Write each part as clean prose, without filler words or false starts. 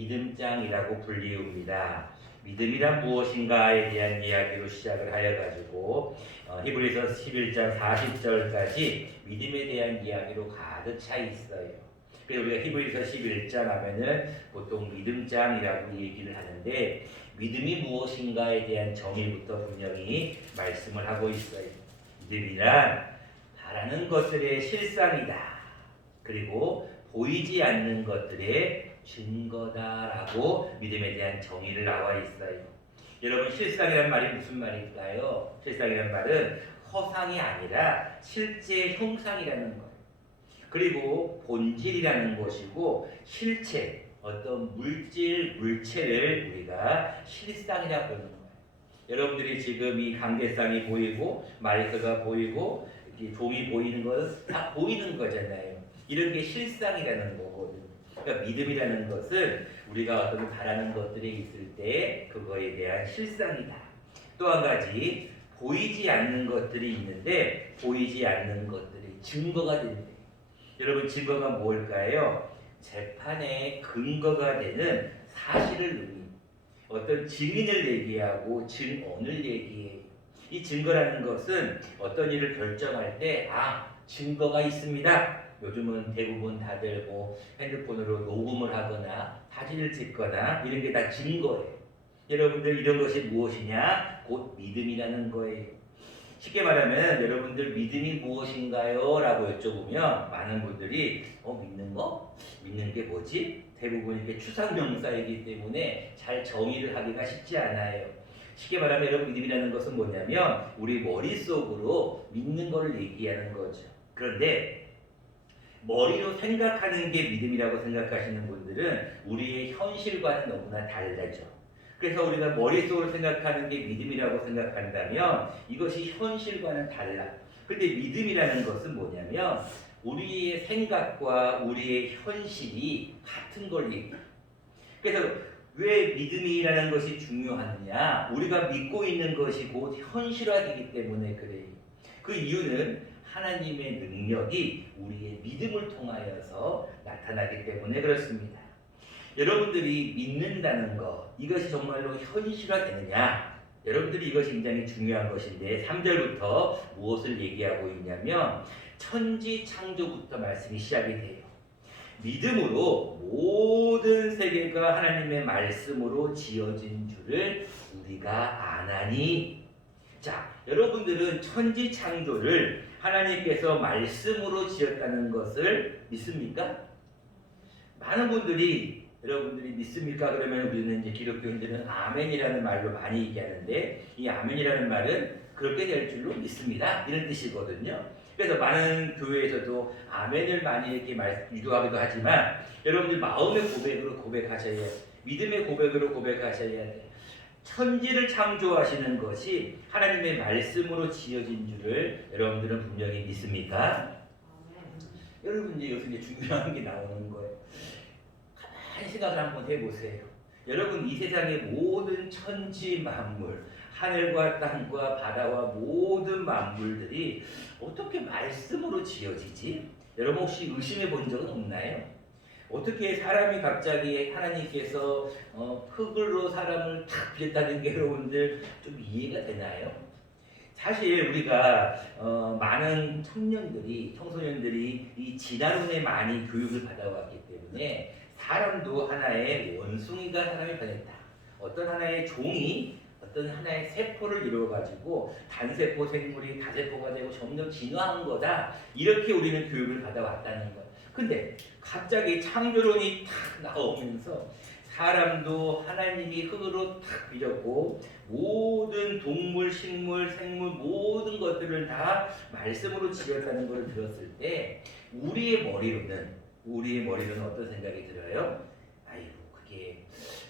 믿음장이라고 불리웁니다. 믿음이란 무엇인가에 대한 이야기로 시작을 하여가지고 히브리서 11장 40절까지 믿음에 대한 이야기로 가득 차 있어요. 그래서 우리가 히브리서 11장 하면은 보통 믿음장이라고 얘기를 하는데 믿음이 무엇인가에 대한 정의부터 분명히 말씀을 하고 있어요. 믿음이란 바라는 것들의 실상이다. 그리고 보이지 않는 것들의 증거다라고 믿음에 대한 정의를 나와 있어요. 여러분, 실상이란 말이 무슨 말일까요? 실상이란 말은 허상이 아니라 실제 형상이라는 거예요. 그리고 본질이라는 것이고 실체, 어떤 물체를 우리가 실상이라고 부르는 거예요. 여러분들이 지금 이 강대상이 보이고 마이크가 보이고 이렇게 종이 보이는 것은 다 보이는 거잖아요. 이런 게 실상이라는 거거든요. 그러니까 믿음이라는 것은 우리가 어떤 바라는 것들이 있을 때 그거에 대한 실상이다. 또 한 가지 보이지 않는 것들이 있는데 보이지 않는 것들이 증거가 된대. 여러분, 증거가 뭘까요? 재판의 근거가 되는 사실을 의미, 어떤 증인을 얘기하고 증언을 얘기해요. 이 증거라는 것은 어떤 일을 결정할 때 증거가 있습니다. 요즘은 대부분 다들 핸드폰으로 녹음을 하거나 사진을 찍거나 이런 게 다 증거예요. 여러분들, 이런 것이 무엇이냐? 곧 믿음이라는 거예요. 쉽게 말하면 여러분들 믿음이 무엇인가요? 라고 여쭤보면 많은 분들이 믿는 거? 믿는 게 뭐지? 대부분 이렇게 추상명사이기 때문에 잘 정의를 하기가 쉽지 않아요. 쉽게 말하면 여러분, 믿음이라는 것은 뭐냐면 우리 머릿속으로 믿는 것을 얘기하는 거죠. 그런데 머리로 생각하는 게 믿음이라고 생각하시는 분들은 우리의 현실과는 너무나 다르죠. 그래서 우리가 머릿속으로 생각하는 게 믿음이라고 생각한다면 이것이 현실과는 달라. 근데 믿음이라는 것은 뭐냐면 우리의 생각과 우리의 현실이 같은 걸 얘기해요. 그래서 왜 믿음이라는 것이 중요하느냐? 우리가 믿고 있는 것이 곧 현실화되기 때문에 그래요. 그 이유는 하나님의 능력이 우리의 믿음을 통하여서 나타나기 때문에 그렇습니다. 여러분들이 믿는다는 것, 이것이 정말로 현실화되느냐? 여러분들이 이것이 굉장히 중요한 것인데 3절부터 무엇을 얘기하고 있냐면 천지 창조부터 말씀이 시작이 돼요. 믿음으로 모든 세계가 하나님의 말씀으로 지어진 줄을 우리가 아나니. 자, 여러분들은 천지 창조를 하나님께서 말씀으로 지었다는 것을 믿습니까? 많은 분들이 여러분들이 믿습니까? 그러면 우리는 이제 기독교인들은 아멘이라는 말로 많이 얘기하는데 이 아멘이라는 말은 그렇게 될 줄로 믿습니다. 이런 뜻이거든요. 그래서 많은 교회에서도 아멘을 많이 이렇게 유도하기도 하지만 여러분들 마음의 고백으로 고백하셔야 해요. 믿음의 고백으로 고백하셔야 돼요. 천지를 창조하시는 것이 하나님의 말씀으로 지어진 줄을 여러분들은 분명히 믿습니까? 여러분, 이제 요새 중요한 게 나오는 거예요. 가만히 생각을 한번 해보세요. 여러분, 이 세상의 모든 천지 만물, 하늘과 땅과 바다와 모든 만물들이 어떻게 말씀으로 지어지지? 여러분, 혹시 의심해 본 적은 없나요? 어떻게 사람이 갑자기 하나님께서 흙으로 사람을 탁 빚었다는 게 여러분들 좀 이해가 되나요? 사실 우리가 많은 청소년들이 이 진화론에 많이 교육을 받아왔기 때문에 사람도 하나의 원숭이가 사람이 변했다. 어떤 하나의 종이 어떤 하나의 세포를 이루어가지고 단세포 생물이 다세포가 되고 점점 진화한 거다. 이렇게 우리는 교육을 받아왔다는 거. 근데 갑자기 창조론이 탁 나오면서 사람도 하나님이 흙으로 탁 빚었고 모든 동물, 식물, 생물 모든 것들을 다 말씀으로 지었다는 것을 들었을 때 우리의 머리로는 어떤 생각이 들어요? 아이고, 그게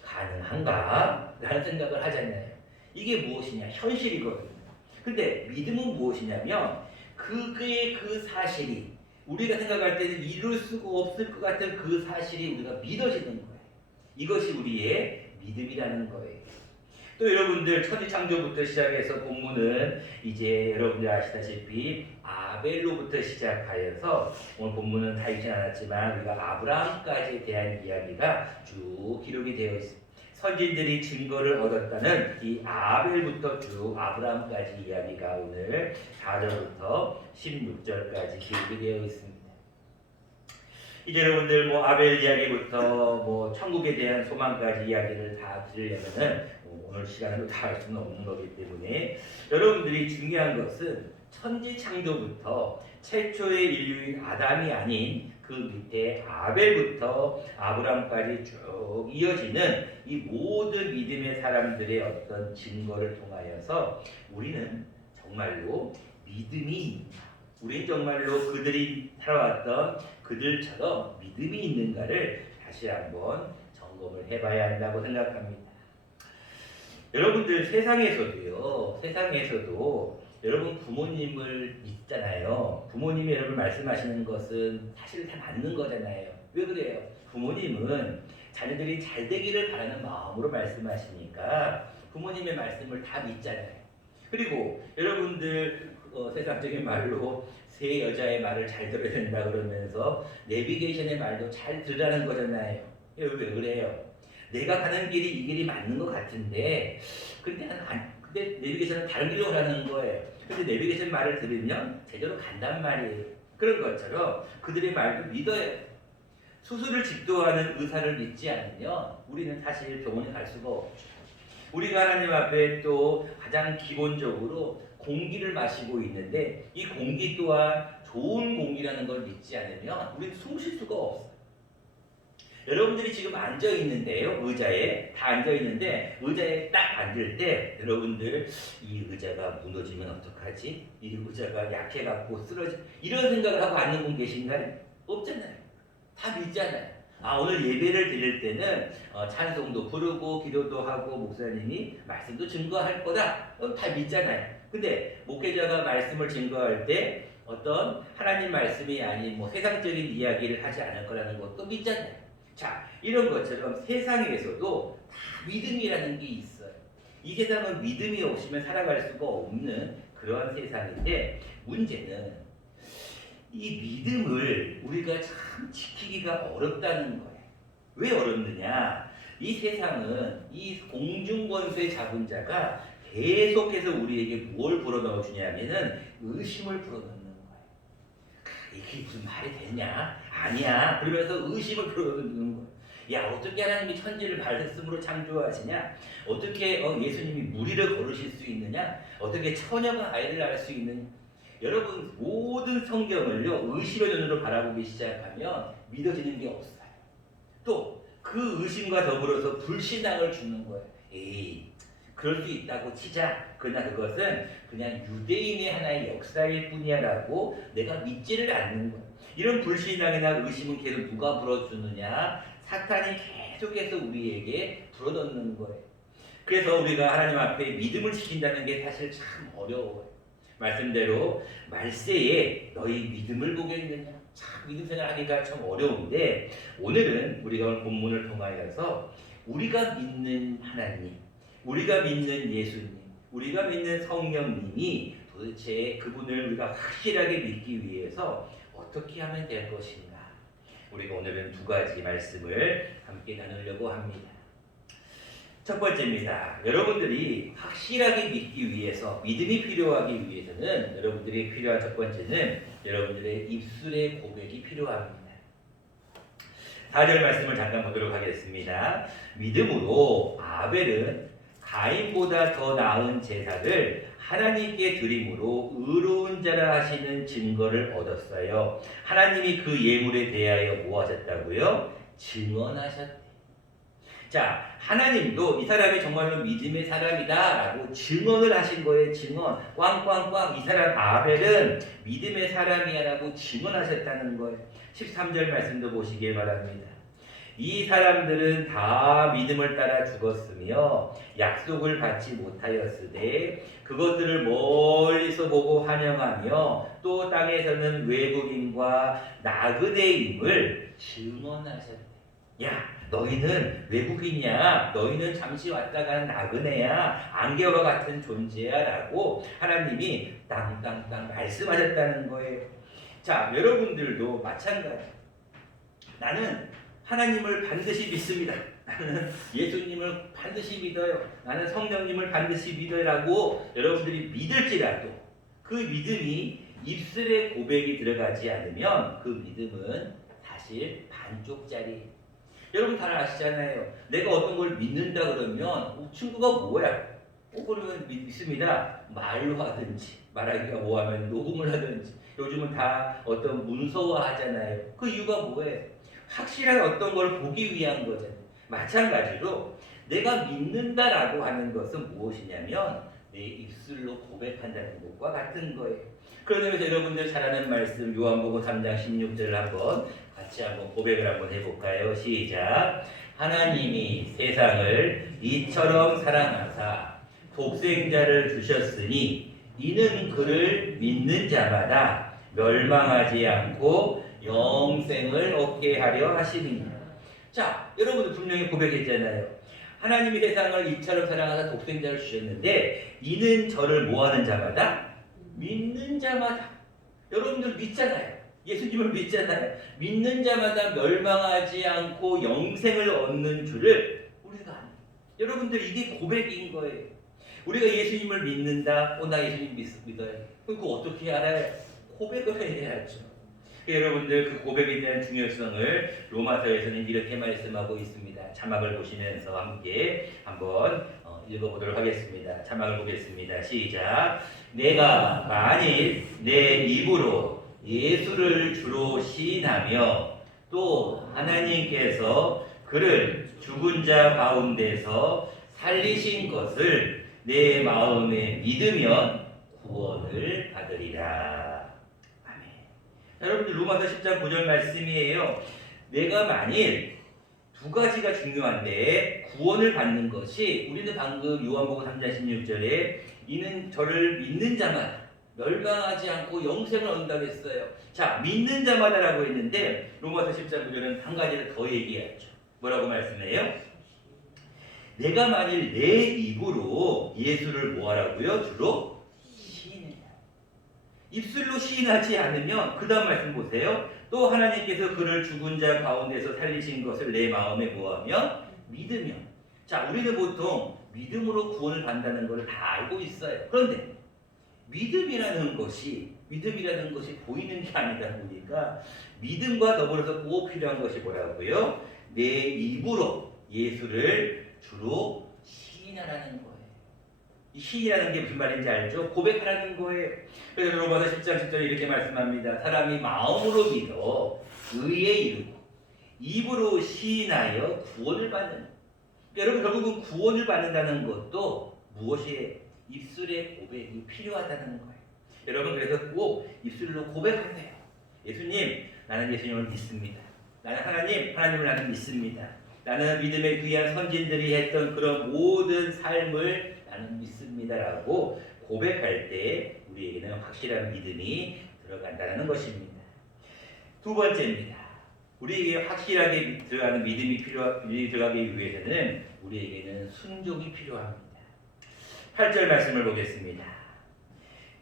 가능한가? 라는 생각을 하잖아요. 이게 무엇이냐? 현실이거든요. 근데 믿음은 무엇이냐면 그게 그 사실이 우리가 생각할 때는 이룰 수가 없을 것 같은 그 사실이 우리가 믿어지는 거예요. 이것이 우리의 믿음이라는 거예요. 또 여러분들 천지창조부터 시작해서 본문은 이제 여러분들 아시다시피 아벨로부터 시작하여서 오늘 본문은 다 읽진 않았지만 우리가 아브라함까지에 대한 이야기가 쭉 기록이 되어 있습니다. 선진들이 증거를 얻었다는 이 아벨부터 쭉 아브라함까지 이야기가 오늘 4절부터 16절까지 기록이 되어 있습니다. 이제 여러분들 뭐 아벨 이야기부터 뭐 천국에 대한 소망까지 이야기를 다 들으려면은 오늘 시간으로 다 할 수는 없는 거기 때문에 여러분들이 중요한 것은 천지 창조부터 최초의 인류인 아담이 아닌 그 밑에 아벨부터 아브람까지 쭉 이어지는 이 모든 믿음의 사람들의 어떤 증거를 통하여서 우리는 정말로 믿음이 있나, 우리는 정말로 그들이 살아왔던 그들처럼 믿음이 있는가를 다시 한번 점검을 해봐야 한다고 생각합니다. 여러분들 세상에서도 여러분 부모님을 믿잖아요. 부모님이 여러분 말씀하시는 것은 사실 다 맞는 거잖아요. 왜 그래요? 부모님은 자녀들이 잘 되기를 바라는 마음으로 말씀하시니까 부모님의 말씀을 다 믿잖아요. 그리고 여러분들 세상적인 말로 새 여자의 말을 잘 들어야 된다 그러면서 내비게이션의 말도 잘 들으라는 거잖아요. 왜 그래요? 내가 가는 길이 이 길이 맞는 것 같은데 근데 내비게이션은 다른 길로 가는 거예요. 근데 내비게이션 말을 들으면 제대로 간단 말이에요. 그런 것처럼 그들의 말도 믿어요. 수술을 집도하는 의사를 믿지 않으면 우리는 사실 병원에 갈 수가 없죠. 우리가 하나님 앞에 또 가장 기본적으로 공기를 마시고 있는데 이 공기 또한 좋은 공기라는 걸 믿지 않으면 우리는 숨 쉴 수가 없어요. 여러분들이 지금 앉아 있는데요, 의자에 다 앉아 있는데 의자에 딱 앉을 때 여러분들 이 의자가 무너지면 어떡하지? 이 의자가 약해갖고 쓰러지 이런 생각을 하고 앉는 분 계신가요? 없잖아요. 다 믿잖아요. 오늘 예배를 드릴 때는 찬송도 부르고 기도도 하고 목사님이 말씀도 증거할 거다. 다 믿잖아요. 근데 목회자가 말씀을 증거할 때 어떤 하나님 말씀이 아닌 뭐 세상적인 이야기를 하지 않을 거라는 것도 믿잖아요. 자, 이런 것처럼 세상에서도 다 믿음이라는 게 있어요. 이 세상은 믿음이 없으면 살아갈 수가 없는 그러한 세상인데 문제는 이 믿음을 우리가 참 지키기가 어렵다는 거예요. 왜 어렵느냐? 이 세상은 이 공중권세 잡은 자가 계속해서 우리에게 뭘 불어넣어 주냐면은 의심을 불어넣는 거예요. 이게 무슨 말이 되냐? 아니야. 그러면서 의심을 불어넣는 거예요. 야, 어떻게 하나님이 천지를 말씀으로 창조하시냐? 어떻게 예수님이 무리를 걸으실 수 있느냐? 어떻게 처녀가 아이를 낳을 수 있느냐? 여러분 모든 성경을요 의심의 눈으로 바라보기 시작하면 믿어지는 게 없어요. 또 그 의심과 더불어서 불신앙을 주는 거예요. 에이, 그럴 수 있다고 치자. 그러나 그것은 그냥 유대인의 하나의 역사일 뿐이야라고 내가 믿지를 않는 거예요. 이런 불신앙이나 의심은 계속 누가 불어주느냐? 사탄이 계속해서 우리에게 불어넣는 거예요. 그래서 우리가 하나님 앞에 믿음을 지킨다는 게 사실 참 어려워요. 말씀대로 말세에 너희 믿음을 보겠느냐? 참 믿음 생활하기가 참 어려운데 오늘은 우리가 오늘 본문을 통하여서 우리가 믿는 하나님, 우리가 믿는 예수님, 우리가 믿는 성령님이 도대체 그분을 우리가 확실하게 믿기 위해서 어떻게 하면 될 것인가? 우리가 오늘은 두 가지 말씀을 함께 나누려고 합니다. 첫 번째입니다. 여러분들이 확실하게 믿기 위해서, 믿음이 필요하기 위해서는 여러분들이 필요한 첫 번째는 여러분들의 입술의 고백이 필요합니다. 4절 말씀을 잠깐 보도록 하겠습니다. 믿음으로 아벨은 가인보다 더 나은 제사를 하나님께 드림으로 의로운 자라 하시는 증거를 얻었어요. 하나님이 그 예물에 대하여 뭐 하셨다고요? 증언하셨대요. 자, 하나님도 이 사람이 정말로 믿음의 사람이다라고 증언을 하신 거예요. 증언. 꽝꽝꽝 이 사람 아벨은 믿음의 사람이야라고 증언하셨다는 거예요. 13절 말씀도 보시길 바랍니다. 이 사람들은 다 믿음을 따라 죽었으며 약속을 받지 못하였으되 그것들을 멀리서 보고 환영하며 또 땅에서는 외국인과 나그네임을 증언하셨대. 야, 너희는 외국인이야. 너희는 잠시 왔다 간 나그네야. 안개와 같은 존재야. 라고 하나님이 땅땅땅 말씀하셨다는 거예요. 자, 여러분들도 마찬가지. 나는 하나님을 반드시 믿습니다. 나는 예수님을 반드시 믿어요. 나는 성령님을 반드시 믿어요라고 여러분들이 믿을지라도 그 믿음이 입술에 고백이 들어가지 않으면 그 믿음은 사실 반쪽짜리. 여러분 다 아시잖아요. 내가 어떤 걸 믿는다 그러면 친구가 뭐야? 그러면 믿습니다. 말로 하든지 말하기가 뭐하면 녹음을 하든지 요즘은 다 어떤 문서화 하잖아요. 그 이유가 뭐예요? 확실한 어떤 걸 보기 위한 거잖아요. 마찬가지로 내가 믿는다라고 하는 것은 무엇이냐면 내 입술로 고백한다는 것과 같은 거예요. 그런 의미에서 여러분들 잘 아는 말씀 요한복음 3장 16절을 한번 같이 한번 고백을 한번 해볼까요? 시작. 하나님이 세상을 이처럼 사랑하사 독생자를 주셨으니 이는 그를 믿는 자마다 멸망하지 않고 영생을 얻게 하려 하심이니라. 자, 여러분들 분명히 고백했잖아요. 하나님이 세상을 이처럼 사랑하사 독생자를 주셨는데 이는 저를 뭐하는 자마다? 믿는 자마다. 여러분들 믿잖아요. 예수님을 믿잖아요. 믿는 자마다 멸망하지 않고 영생을 얻는 줄을 우리가 압니다. 여러분들 이게 고백인 거예요. 우리가 예수님을 믿는다. 나 예수님 믿어요. 그거 어떻게 알아요? 고백을 해야죠. 여러분들 그 고백에 대한 중요성을 로마서에서는 이렇게 말씀하고 있습니다. 자막을 보시면서 함께 한번 읽어보도록 하겠습니다. 자막을 보겠습니다. 시작. 내가 만일 내 입으로 예수를 주로 시인하며 또 하나님께서 그를 죽은 자 가운데서 살리신 것을 내 마음에 믿으면 구원을 받으리라. 아멘. 여러분들 로마서 10장 9절 말씀이에요. 내가 만일 두 가지가 중요한데 구원을 받는 것이 우리는 방금 요한복음 3장 16절에 이는 저를 믿는 자마다 멸망하지 않고 영생을 얻는다고 했어요. 자, 믿는 자마다라고 했는데 로마서 10장 9절은 한 가지를 더 얘기하죠. 뭐라고 말씀해요? 내가 만일 내 입으로 예수를 뭐하라고요? 주로 시인해요. 입술로 시인하지 않으면 그 다음 말씀 보세요. 또 하나님께서 그를 죽은 자 가운데서 살리신 것을 내 마음에 뭐하면? 믿으면. 자, 우리는 보통 믿음으로 구원을 받는다는 것을 다 알고 있어요. 그런데 믿음이라는 것이 보이는 게 아니다 보니까 믿음과 더불어서 꼭 필요한 것이 뭐라고요? 내 입으로 예수를 주로 시인하라는 거예요. 이 시인이라는 게 무슨 말인지 알죠? 고백하라는 거예요. 그래서 로마서 10장 10절에 이렇게 말씀합니다. 사람이 마음으로 믿어 의에 이르고 입으로 시인하여 구원을 받는. 여러분 결국은 구원을 받는다는 것도 무엇이에요? 입술의 고백이 필요하다는 거예요. 여러분 그래서 꼭 입술로 고백하세요. 예수님, 나는 예수님을 믿습니다. 나는 하나님을 나는 믿습니다. 나는 믿음의 귀한 선진들이 했던 그런 모든 삶을 나는 믿습니다라고 고백할 때 우리에게는 확실한 믿음이 들어간다는 것입니다. 두 번째입니다. 우리에게 확실하게 들어가는 믿음이 들어가기 위해서는 우리에게는 순종이 필요합니다. 8절 말씀을 보겠습니다.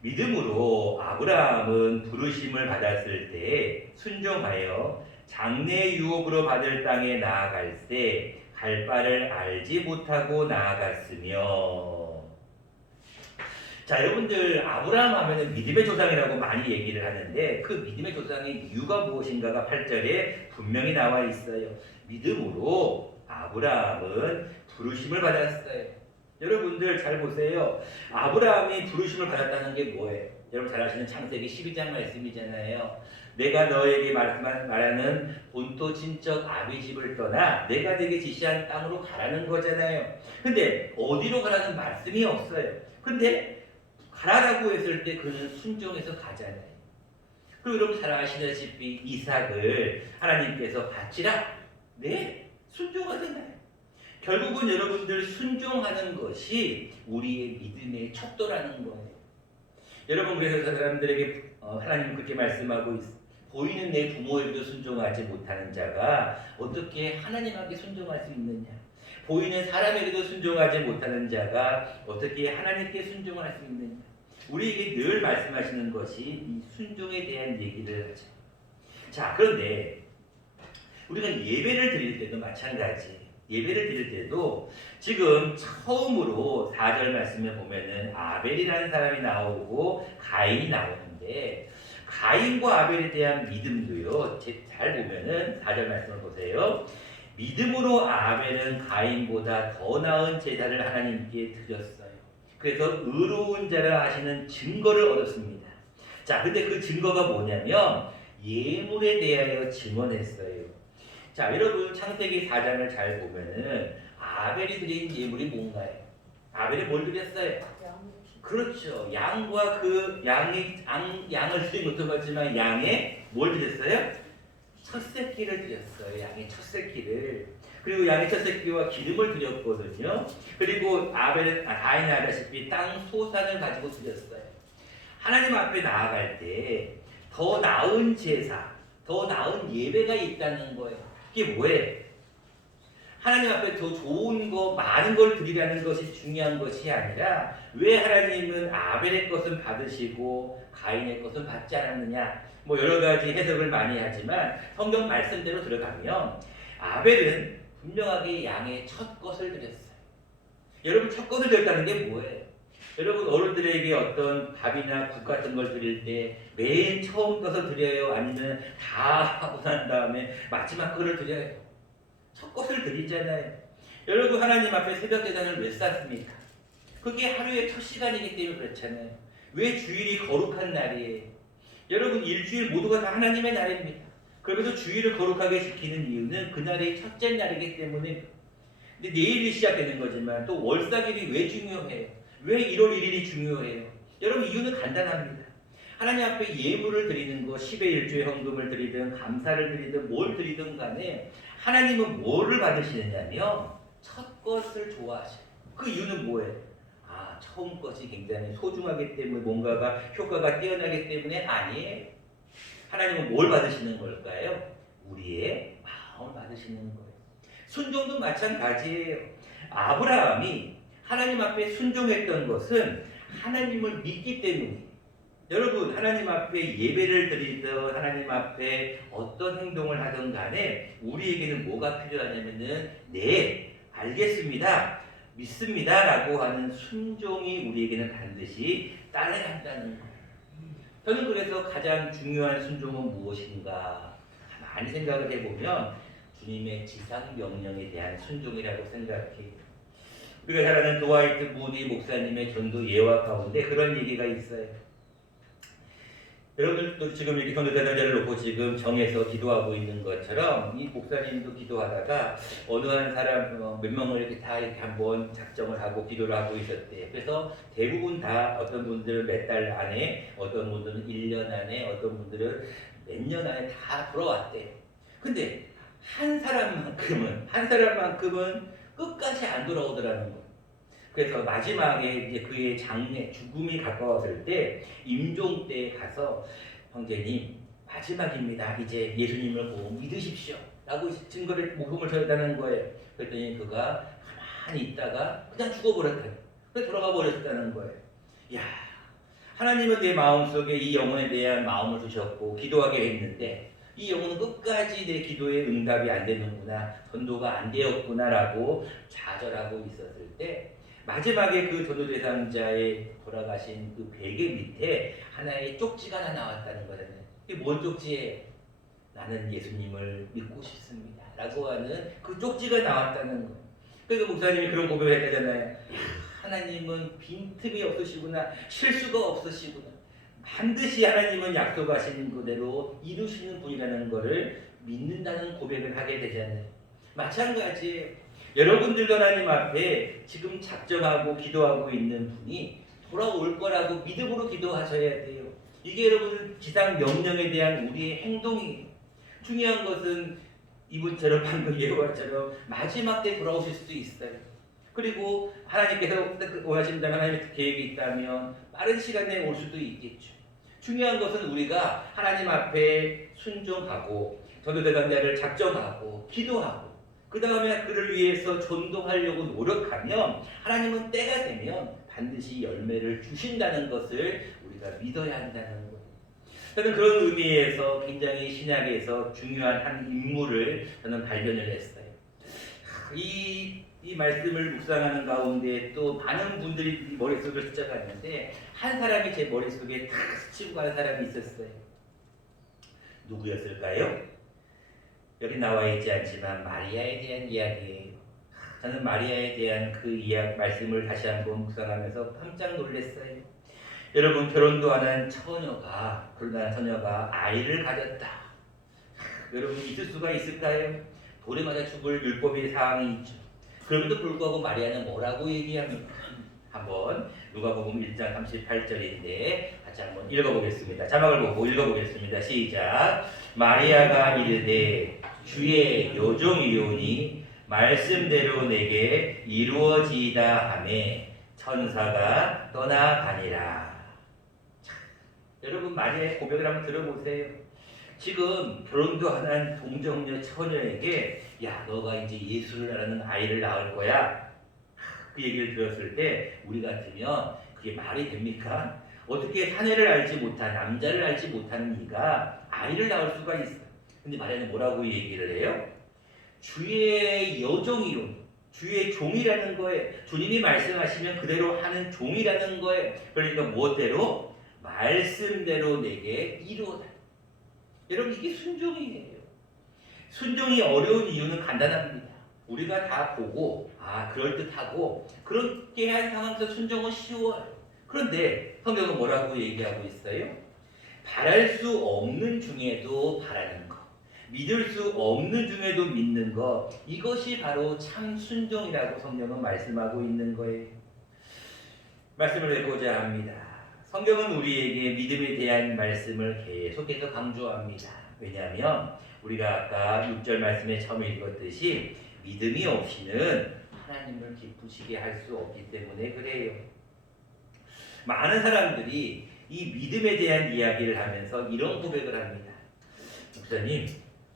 믿음으로 아브라함은 부르심을 받았을 때 순종하여 장래 유업으로 받을 땅에 나아갈새 갈 바를 알지 못하고 나아갔으며. 자, 여러분들 아브라함 하면은 믿음의 조상이라고 많이 얘기를 하는데 그 믿음의 조상의 이유가 무엇인가가 8절에 분명히 나와 있어요. 믿음으로 아브라함은 부르심을 받았어요. 여러분들 잘 보세요. 아브라함이 부르심을 받았다는 게 뭐예요? 여러분 잘 아시는 창세기 12장 말씀이잖아요. 내가 너에게 말하는 본토 친척 아비 집을 떠나 내가 네게 지시한 땅으로 가라는 거잖아요. 근데 어디로 가라는 말씀이 없어요. 근데 가라라고 했을 때 그는 순종해서 가잖아요. 그리고 여러분 잘 아시다시피 이삭을 하나님께서 바치라. 네, 순종하잖아요. 결국은 여러분들 순종하는 것이 우리의 믿음의 척도라는 거예요. 여러분 그래서 사람들에게 하나님은 그렇게 말씀하고 보이는 내 부모에게도 순종하지 못하는 자가 어떻게 하나님에게 순종할 수 있느냐? 보이는 사람에게도 순종하지 못하는 자가 어떻게 하나님께 순종할 수 있느냐? 우리에게 늘 말씀하시는 것이 이 순종에 대한 얘기를 하죠. 자, 그런데 우리가 예배를 드릴 때도 마찬가지. 예배를 드릴 때도 지금 처음으로 4절 말씀에 보면은 아벨이라는 사람이 나오고 가인이 나오는데 가인과 아벨에 대한 믿음도요. 잘 보면은 4절 말씀을 보세요. 믿음으로 아벨은 가인보다 더 나은 제사를 하나님께 드렸어요. 그래서 의로운 자라 하시는 증거를 얻었습니다. 자, 근데 그 증거가 뭐냐면 예물에 대하여 증언했어요. 자, 여러분 창세기 4장을 잘 보면은 아벨이 드린 예물이 뭔가요? 아벨이 뭘 드렸어요? 그렇죠. 양과 그 양을 드린 것도 같지만 양에 뭘 드렸어요? 첫 새끼를 드렸어요. 양의 첫 새끼를. 그리고 양의 첫 새끼와 기름을 드렸거든요. 그리고 가인이 알다시피 땅 소산을 가지고 드렸어요. 하나님 앞에 나아갈 때 더 나은 제사, 더 나은 예배가 있다는 거예요. 그게 뭐예요? 하나님 앞에 더 좋은 거, 많은 걸 드리라는 것이 중요한 것이 아니라 왜 하나님은 아벨의 것은 받으시고 가인의 것은 받지 않았느냐? 뭐 여러 가지 해석을 많이 하지만 성경 말씀대로 들어가면 아벨은 분명하게 양의 첫 것을 드렸어요. 여러분 첫 것을 드렸다는 게 뭐예요? 여러분 어른들에게 어떤 밥이나 국 같은 걸 드릴 때 맨 처음 것을 드려요? 아니면 다 하고 난 다음에 마지막 거를 드려요? 첫 것을 드리잖아요. 여러분 하나님 앞에 새벽 제단을 왜 쌓습니까? 그게 하루의 첫 시간이기 때문에 그렇잖아요. 왜 주일이 거룩한 날이에요? 여러분 일주일 모두가 다 하나님의 날입니다. 그러면서 주일을 거룩하게 지키는 이유는 그날의 첫째 날이기 때문에. 근데 내일이 시작되는 거지만 또 월삭일이 왜 중요해요? 왜 1월 1일이 중요해요? 여러분 이유는 간단합니다. 하나님 앞에 예물을 드리는 거, 10의 1조의 헌금을 드리든 감사를 드리든 뭘 드리든 간에 하나님은 뭐를 받으시느냐면 첫 것을 좋아하셔요. 그 이유는 뭐예요? 처음 것이 굉장히 소중하기 때문에 뭔가가 효과가 뛰어나기 때문에 아니에요. 하나님은 뭘 받으시는 걸까요? 우리의 마음을 받으시는 거예요. 순종도 마찬가지예요. 아브라함이 하나님 앞에 순종했던 것은 하나님을 믿기 때문이에요. 여러분 하나님 앞에 예배를 드리든 하나님 앞에 어떤 행동을 하든 간에 우리에게는 뭐가 필요하냐면은 네 알겠습니다 믿습니다 라고 하는 순종이 우리에게는 반드시 따라야 한다는 거예요. 저는 그래서 가장 중요한 순종은 무엇인가 많이 생각을 해보면 주님의 지상 명령에 대한 순종이라고 생각해요. 우리가 잘 아는 드와이트 무디 목사님의 전도 예화 가운데 그런 얘기가 있어요. 여러분들도 지금 이렇게 전도자들을 놓고 지금 정해서 기도하고 있는 것처럼 이 목사님도 기도하다가 어느 한 사람 몇 명을 이렇게 다 이렇게 한번 작정을 하고 기도를 하고 있었대요. 그래서 대부분 다 어떤 분들은 몇 달 안에, 어떤 분들은 1년 안에, 어떤 분들은 몇 년 안에 다 돌아왔대요. 근데 한 사람만큼은 끝까지 안 돌아오더라는 거예요. 그래서 마지막에 이제 그의 장례, 죽음이 가까웠을 때 임종 때에 가서 형제님 마지막입니다. 이제 예수님을 보고 믿으십시오. 라고 증거를 목음을 전했다는 거예요. 그랬더니 그가 가만히 있다가 그냥 죽어버렸다는 거예요. 돌아가 버렸다는 거예요. 야, 하나님은 내 마음속에 이 영혼에 대한 마음을 주셨고 기도하게 했는데 이 영혼은 끝까지 내 기도에 응답이 안 되는구나, 전도가 안 되었구나 라고 좌절하고 있었을 때 마지막에 그 전도 대상자의 돌아가신 그 베개 밑에 하나의 쪽지가 하나 나왔다는 거잖아요. 이게 뭔 쪽지예요? 나는 예수님을 믿고 싶습니다 라고 하는 그 쪽지가 나왔다는 거예요. 그러니까 목사님이 그런 고백을 했잖아요. 하나님은 빈틈이 없으시구나, 실수가 없으시구나, 반드시 하나님은 약속하시는 그대로 이루시는 분이라는 것을 믿는다는 고백을 하게 되잖아요. 마찬가지예요. 여러분들도 하나님 앞에 지금 작정하고 기도하고 있는 분이 돌아올 거라고 믿음으로 기도하셔야 돼요. 이게 여러분 지상 명령에 대한 우리의 행동이에요. 중요한 것은 이분처럼 방금 예화처럼 마지막 때 돌아오실 수도 있어요. 그리고 하나님께서 원하신다면 하나님의 계획이 있다면 빠른 시간 내에 올 수도 있겠죠. 중요한 것은 우리가 하나님 앞에 순종하고 전도대관자를 작정하고 기도하고 그 다음에 그를 위해서 전도하려고 노력하면 하나님은 때가 되면 반드시 열매를 주신다는 것을 우리가 믿어야 한다는 거예요. 저는 그런 의미에서 굉장히 신약에서 중요한 한 인물을 저는 발견을 했어요. 이 말씀을 묵상하는 가운데 또 많은 분들이 머릿속을 스쳐갔는데 한 사람이 제 머릿속에 탁 스치고 가는 사람이 있었어요. 누구였을까요? 여기 나와 있지 않지만 마리아에 대한 이야기예요. 저는 마리아에 대한 그 이야기 말씀을 다시 한번 묵상하면서 깜짝 놀랐어요. 여러분, 결혼도 안 한 처녀가 그러나 처녀가 아이를 가졌다. 여러분, 있을 수가 있을까요? 돌에 맞아 죽을 율법의 사항이 있죠. 그럼에도 불구하고 마리아는 뭐라고 얘기합니까? 한번 누가복음 1장 38절인데 같이 한번 읽어보겠습니다. 자막을 보고 읽어보겠습니다. 시작. 마리아가 이르되 주의 요종이오니 말씀대로 내게 이루어지이다 하매 천사가 떠나가니라. 자, 여러분 마리아의 고백을 한번 들어보세요. 지금 결혼도 안 한 동정녀 처녀에게 야 너가 이제 예수라는 아이를 낳을 거야. 그 얘기를 들었을 때 우리 같으면 그게 말이 됩니까? 어떻게 사내를 알지 못한 남자를 알지 못하는 이가 아이를 낳을 수가 있어. 근데 마리아는 뭐라고 얘기를 해요? 주의 여종이요. 주의 종이라는 거예요. 주님이 말씀하시면 그대로 하는 종이라는 거예요. 그러니까 무엇대로? 말씀대로 내게 이루어다. 여러분 이게 순종이에요. 순종이 어려운 이유는 간단합니다. 우리가 다 보고 그럴듯하고 그렇게 한 상황에서 순종은 쉬워요. 그런데 성경은 뭐라고 얘기하고 있어요? 바랄 수 없는 중에도 바라는 것, 믿을 수 없는 중에도 믿는 것, 이것이 바로 참 순종이라고 성경은 말씀하고 있는 거예요. 말씀을 해보자 합니다. 성경은 우리에게 믿음에 대한 말씀을 계속해서 강조합니다. 왜냐하면 우리가 아까 6절 말씀에 처음에 읽었듯이 믿음이 없이는 하나님을 기쁘시게 할 수 없기 때문에 그래요. 많은 사람들이 이 믿음에 대한 이야기를 하면서 이런 고백을 합니다. 목사님,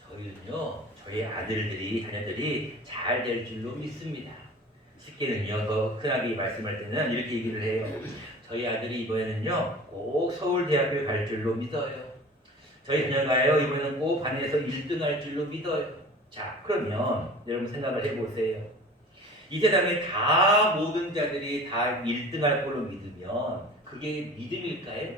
저희는요, 저희 아들들이, 자녀들이 잘 될 줄로 믿습니다. 쉽게는요, 더 흔하게 말씀할 때는 이렇게 얘기를 해요. 저희 아들이 이번에는요, 꼭 서울대학교에 갈 줄로 믿어요. 저희 자녀가요, 이번에는 꼭 반에서 1등 할 줄로 믿어요. 자, 그러면 여러분 생각을 해보세요. 이 세상에 다 모든 자들이 다 1등 할 걸로 믿으면 그게 믿음일까요?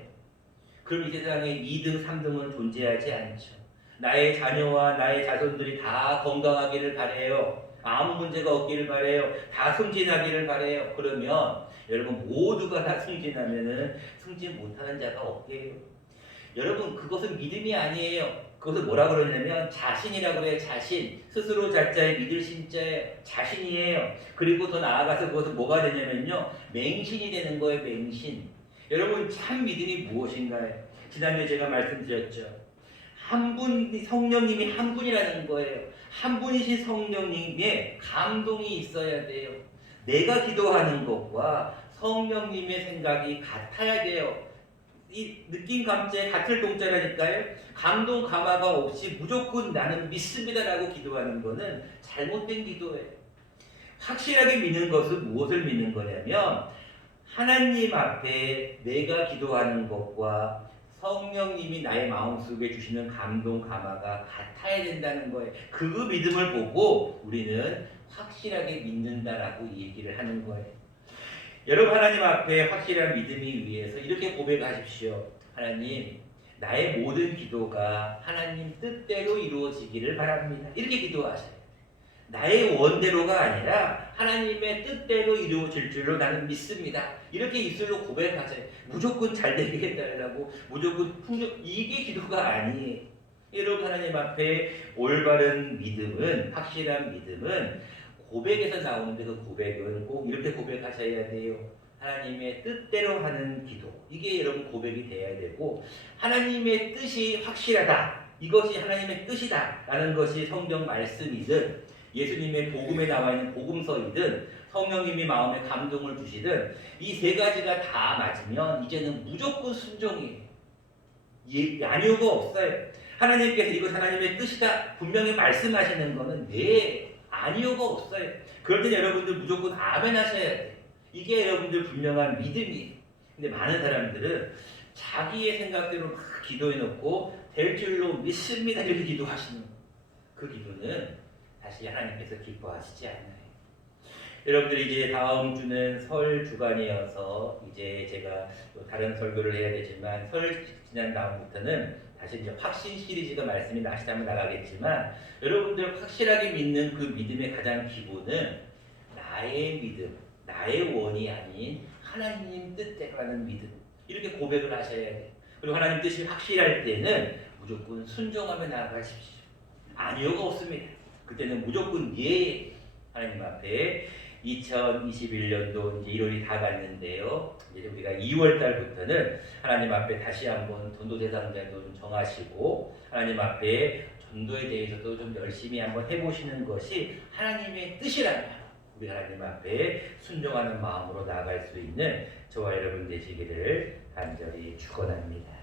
그럼 이 세상에 2등, 3등은 존재하지 않죠. 나의 자녀와 나의 자손들이 다 건강하기를 바라요. 아무 문제가 없기를 바라요. 다 승진하기를 바라요. 그러면 여러분 모두가 다 승진하면은 승진 못하는 자가 없게요. 여러분 그것은 믿음이 아니에요. 그것을 뭐라 그러냐면 자신이라고 그래요. 자신. 스스로 자자에 믿을 신자에 자신이에요. 그리고 더 나아가서 그것은 뭐가 되냐면요. 맹신이 되는 거예요. 맹신. 여러분 참 믿음이 무엇인가요? 지난주에 제가 말씀드렸죠. 한 분, 성령님이 한 분이라는 거예요. 한 분이신 성령님의 감동이 있어야 돼요. 내가 기도하는 것과 성령님의 생각이 같아야 돼요. 이 느낌 감자에 같을 동자라니까요. 감동 감화가 없이 무조건 나는 믿습니다라고 기도하는 것은 잘못된 기도예요. 확실하게 믿는 것은 무엇을 믿는 거냐면 하나님 앞에 내가 기도하는 것과 성령님이 나의 마음속에 주시는 감동 감화가 같아야 된다는 거예요. 그 믿음을 보고 우리는 확실하게 믿는다라고 얘기를 하는 거예요. 여러분 하나님 앞에 확실한 믿음이 위해서 이렇게 고백하십시오. 하나님, 나의 모든 기도가 하나님 뜻대로 이루어지기를 바랍니다. 이렇게 기도하셔요. 나의 원대로가 아니라 하나님의 뜻대로 이루어질 줄로 나는 믿습니다. 이렇게 입술로 고백하세요. 무조건 잘 되게 해달라고 무조건 이게 기도가 아니에요. 여러분 하나님 앞에 올바른 믿음은 확실한 믿음은 고백에서 나오는데 그 고백은 꼭 이렇게 고백하셔야 돼요. 하나님의 뜻대로 하는 기도. 이게 여러분 고백이 돼야 되고 하나님의 뜻이 확실하다. 이것이 하나님의 뜻이다. 라는 것이 성경 말씀이든 예수님의 복음에 나와 있는 복음서이든 성령님이 마음에 감동을 주시든 이 세 가지가 다 맞으면 이제는 무조건 순종이에요. 아니오가 없어요. 하나님께서 이것 하나님의 뜻이다 분명히 말씀하시는 거는 네, 아니오가 없어요. 그럴 때 여러분들 무조건 아멘 하셔야 돼요. 이게 여러분들 분명한 믿음이에요. 근데 많은 사람들은 자기의 생각대로 막 기도해놓고 될 줄로 믿습니다 이렇게 기도하시는 그 기도는 사실 하나님께서 기뻐하시지 않아요. 여러분들 이제 다음 주는 설 주간이어서 이제 제가 또 다른 설교를 해야 되지만 설 지난 다음부터는 다시 이제 확신 시리즈가 말씀이 다시 한번 나가겠지만 여러분들 확실하게 믿는 그 믿음의 가장 기본은 나의 믿음, 나의 원이 아닌 하나님 뜻대로라는 믿음 이렇게 고백을 하셔야 돼요. 그리고 하나님 뜻이 확실할 때는 무조건 순종하며 나아가십시오. 아니요가 없습니다. 그때는 무조건 예 하나님 앞에 2021년도 이제 1월이 다 갔는데요. 이제 우리가 2월 달부터는 하나님 앞에 다시 한번 전도 대상자도 좀 정하시고 하나님 앞에 전도에 대해서도 좀 열심히 한번 해보시는 것이 하나님의 뜻이라면 우리 하나님 앞에 순종하는 마음으로 나아갈 수 있는 저와 여러분 되시기를 간절히 축원합니다.